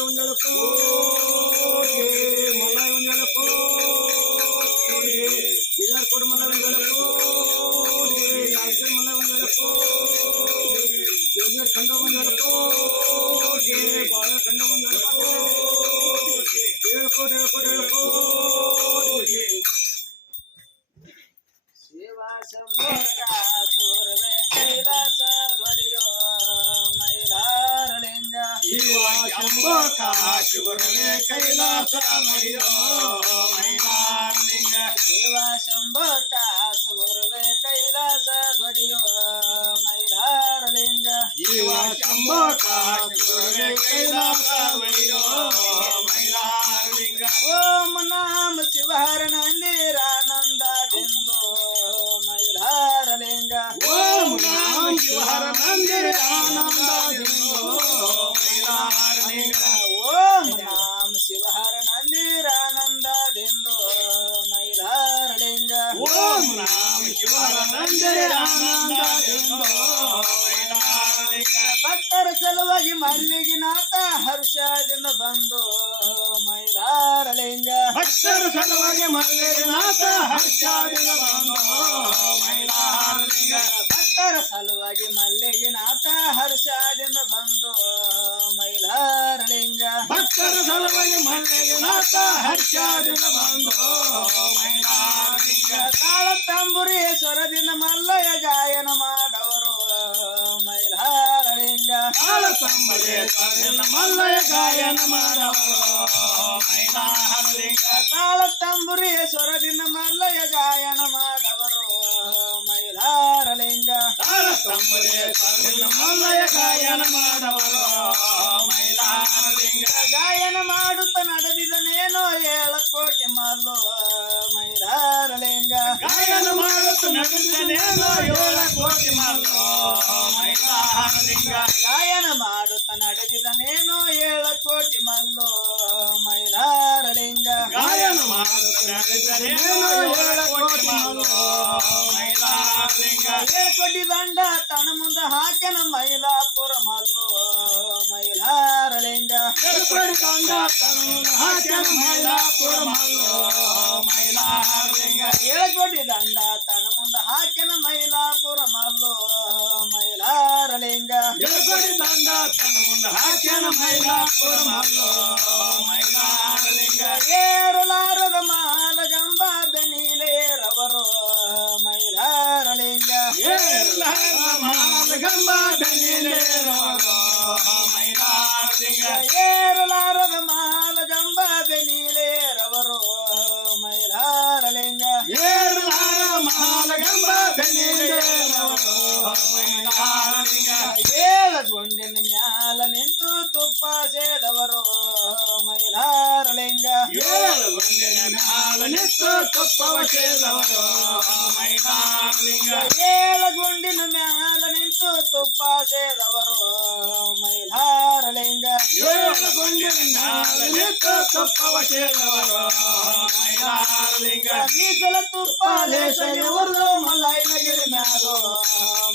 மலை உஞ்சல போகே மலை உஞ்சல போகே இலர்கோடு மலை உஞ்சல போகே ஐசர் மலை உஞ்சல போகே ஜோதியர் கண்ட உஞ்சல போகே பால கண்ட உஞ்சல போகே இலர்கோடு இலர்கோடு இலர்கோடு சேவா ಶಂಭೋ ಕಾಶುಗುರುವೆ ಕೈಲಾಸ ಮಡಿಯೋ ಮೈಲಾರಲಿಂಗ ಶಿವ ಶಂಭೋ ಕಾಸೂರ್ವೆ ಕೈಲಾಸ ಬಡಿಯೋ ಮೈಲಾರಲಿಂಗ ಶಿವ ಶಂಭೋ ಕಾಶುಗುರುವೆ ಕೈಲಾಸ ಮಡಿಯೋ ಮೈಲಾರಲಿಂಗ ಓಂ ನಾಮ ಶಿವಹರ ನಂದಿರಾನಂದದಿಂದು ಈ ಮರುವಿಗೆ ನಾಥ ಹರ್ಷದಿಂದ ಬಂದು ಮೈಲಾರಲಿಂಗ. ಭಕ್ತರ ಸಲುವಾಗಿ ಮರುವಿಗೆ ನಾಥ ಹರ್ಷದಿಂದ ಬಂದು ಮೈಲಾರಲಿಂಗ. ಭಕ್ತರ ಸಲುವಾಗಿ ಮಲ್ಲಿಗೆ ನಾಥ ಹರ್ಷದಿಂದ ಬಂದು ಮೈಲಾರಲಿಂಗ. ಭಕ್ತರ ಸಲುವಾಗಿ ಮಲ್ಲಿಗೆ ನಾಥ ಹರ್ಷದಿಂದ ಬಂದು ಮೈಲಾರ సంబలే పడిన మల్లయ గాయన ಮಾಡಲಿಂಗ ತಾಳ ತಂಬುರಿ ಸ್ವರದಿನ ಮಲ್ಲಯ ಗಾಯನ ಮಾಡವರು ಮೈಲಾರಲಿಂಗ ತಾಳ ತಂಬುರಿ ಸ್ವರದಿನ ಮಲ್ಲಯ ಗಾಯನ ಮಾಡವರು ಮೈಲಾರಲಿಂಗ ಗಾಯನ ಮಾಡುತ್ತ ನಡೆದಿದನೇನೋ ಏಳ ಕೋಟಿ ಮಲ್ಲು. ಮೈಲಾರಲಿಂಗ ಗಾಯನ ಮಾಡುತ್ತ ನಡೆದಿದನೇನೋ ಏಳ ಕೋಟಿ ಮಲ್ಲು. ಮೈಲಾರಲಿಂಗ ಏಳ್ಕೊಡಿ ದಂಡ ತಣ ಮುಂದ ಹಾಕ್ಯನ ಮೈಲಾಪುರ ಮಲ್ಲು ಮೈಲಾರಲಿಂಗ ಎಲ್ಪಡಿ ಕಂಡ ತರುಣ ಹಾಕ್ಯನ ಮೈಲಾಪುರ ಮಲ್ಲೋ ಮೈಲಾರಲಿಂಗ ಏಳ್ಕೊಡಿ ದಂಡ ತಣ ಮುಂದ ಹಾಕ್ಯನ ಮೈಲಾಪುರ ಮಲ್ಲು ಮೈಲಾರಲಿಂಗ ಎಲ್ಪಡಿ ದಂಡ ತನ್ನ ಮುಂದೆ ಹಾಕ್ಯನ ಮೈಲಾಪುರ ಮಲ್ಲೋ ಏಳಗೊಂಡಿನ ಮ್ಯಾಲ ನಿಂತು ತುಪ್ಪ ಸೇದವರು ಮೈಲಾರಲಿಂಗ ಏಳು ಗುಂಡಿನ ಮ್ಯಾಲ ನಿತ್ತು ತುಪ್ಪವ ಸೇದವರು ಮೈಲಾರಲಿಂಗ ಏಳಗೊಂಡಿನ ಮ್ಯಾಲ ನಿಂತು ತುಪ್ಪ ಸೇದವರು ಮೈಲಾರಲಿಂಗ ಏಳು ಗುಂಡಿನ ಮ್ಯಾಲ ನಿತ್ತು ತುಪ್ಪವ ಸೇದವರು ಮೈಲಾರಲಿಂಗ ಮೀಸಲ ತುಪ್ಪ ಲೇಸೆಯವರು ಮಲ್ಲಯ್ಯನಗಿರಿ ಮ್ಯಾಲು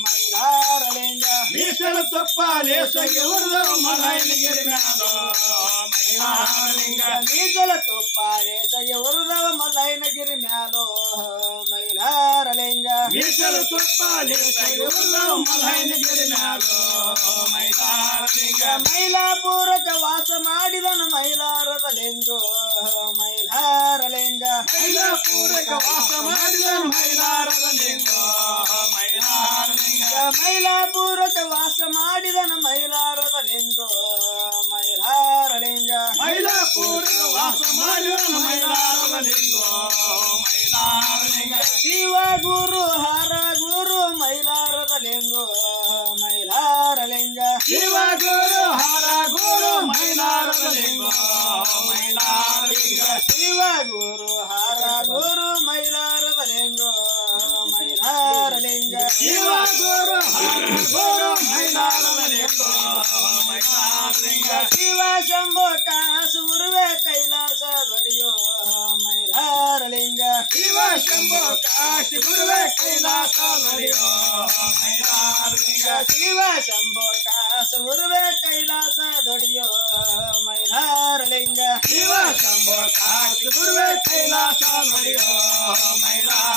ಮೈಲಾರಲಿಂಗ ಮೀಸಲು ತುಪ್ಪ ಲೇಸಗೆ ಉರ್ದು ಮಲೈನಗಿರಿ ಮ್ಯಾಲೋ ಮೈಲಾರಲಿಂಗ ಮೀಸಲ ತುಪ್ಪ ಲೇಸೆಯ ಉರಿದವ ಮಲ್ಲಯ್ಯನಗಿರಿ ಮ್ಯಾಲು ಮೈಲಾರಲಿಂಗ ಮೀಸಲು ತುಪ್ಪ ಲೇಸಗೆ ಉರ್ದು ಮಲೈನಗಿರಿ ಮ್ಯಾಲೋ ಮೈಲಾರಲಿಂಗ ಮೈಲಾಪುರಕ ವಾಸ ಮಾಡಿದನ ಮೈಲಾರದ ಲಿಂಗು ಮೈಲಾರಲಿಂಗ ಮೈಲಾಪುರಕ ವಾಸ ಮಾಡಿದ ಮೈಲಾರದ ಲಿಂಗ ಮೈಲಾರಲಿಂಗ ಮೈಲಾಪುರಕ ವಾಸ ಮಾಡಿದನ ಮೈಲಾರದ ಗುರು ಹರ ಗುರು ಮೈಲಾರದ ಲಿಂಗು ಮೈಲಾರಲಿಂಗ ಶಿವ ಗುರು ಹರ ಗುರು ಮೈಲಾರದ ಲಿಂಗ ಮೈಲಾರಲಿಂಗ ಶಿವ ಗುರು ಹರ ಗುರು ಮೈಲಾರದ ಲಿಂಗು ಮೈಲಾರಲಿಂಗ ಶಿವ ಗುರು ಹರ ಗುರು ಮೈಲಾರದ ಲಿಂಗ ಮೈಲಾರಲಿಂಗ ಶಿವ ಶಂಭೋ ಕಾಸು ಉರುವೆ ಕೈಲಾಸ ಶಂಭೋ ಕಾಶಿ ಗುರುವೆ ಕೈಲಾಸ ಬರೆಯೋ ಮೈಲಾರಲಿಂಗ ಶಿವ ಶಂಭೋ ಕಾಸು ಉರುವೆ ಕೈಲಾಸ ದೊಡಿಯೋ ಮೈಲಾರಲಿಂಗ ಶಿವ ಶಂಭೋ ಕಾಶಿ ಗುರುವೆ ಕೈಲಾಸ ಬರೆಯೋ ಮೈಲಾರಲಿಂಗ